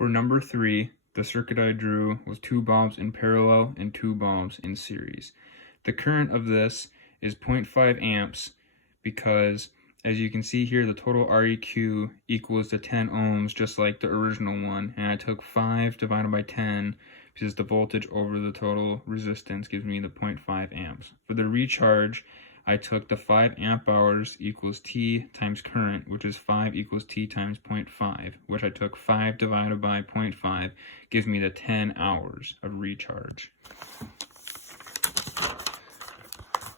For number 3, the circuit I drew was 2 bulbs in parallel and 2 bulbs in series. The current of this is 0.5 amps because, as you can see here, the total Req equals to 10 ohms, just like the original one, and I took 5 divided by 10 because the voltage over the total resistance gives me the 0.5 amps. For the recharge, I took the 5 amp hours equals T times current, which is 5 equals T times 0.5, which I took 5 divided by 0.5, gives me the 10 hours of recharge.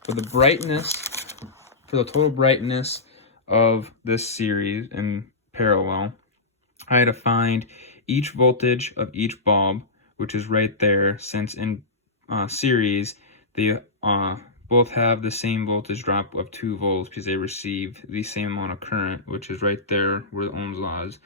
For the brightness, for the total brightness of this series in parallel, I had to find each voltage of each bulb, which is right there, since in series, they both have the same voltage drop of 2 volts because they receive the same amount of current, which is right there where the Ohm's law is.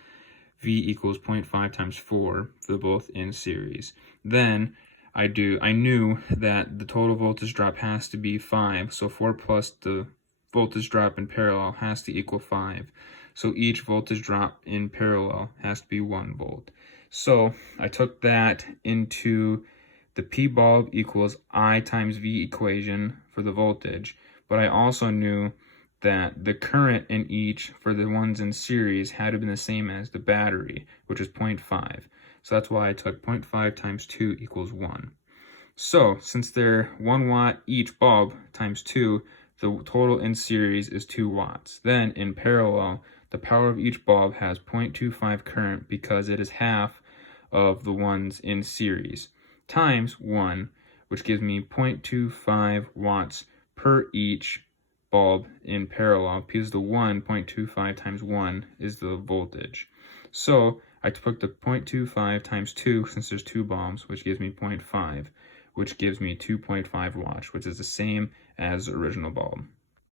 V equals 0.5 times 4 for both in series. Then I knew that the total voltage drop has to be 5, so 4 plus the voltage drop in parallel has to equal 5. So each voltage drop in parallel has to be 1 volt. So I took that into the P bulb equals I times V equation for the voltage, but I also knew that the current in each for the ones in series had to be the same as the battery, which is 0.5. So that's why I took 0.5 times 2 equals 1. So since they're 1 watt each bulb times 2, the total in series is 2 watts. Then in parallel, the power of each bulb has 0.25 current because it is half of the ones in series, times 1, which gives me 0.25 watts per each bulb in parallel, because the 1.25 times 1 is the voltage. So I took the 0.25 times 2, since there's 2 bulbs, which gives me 0.5, which gives me 2.5 watts, which is the same as the original bulb.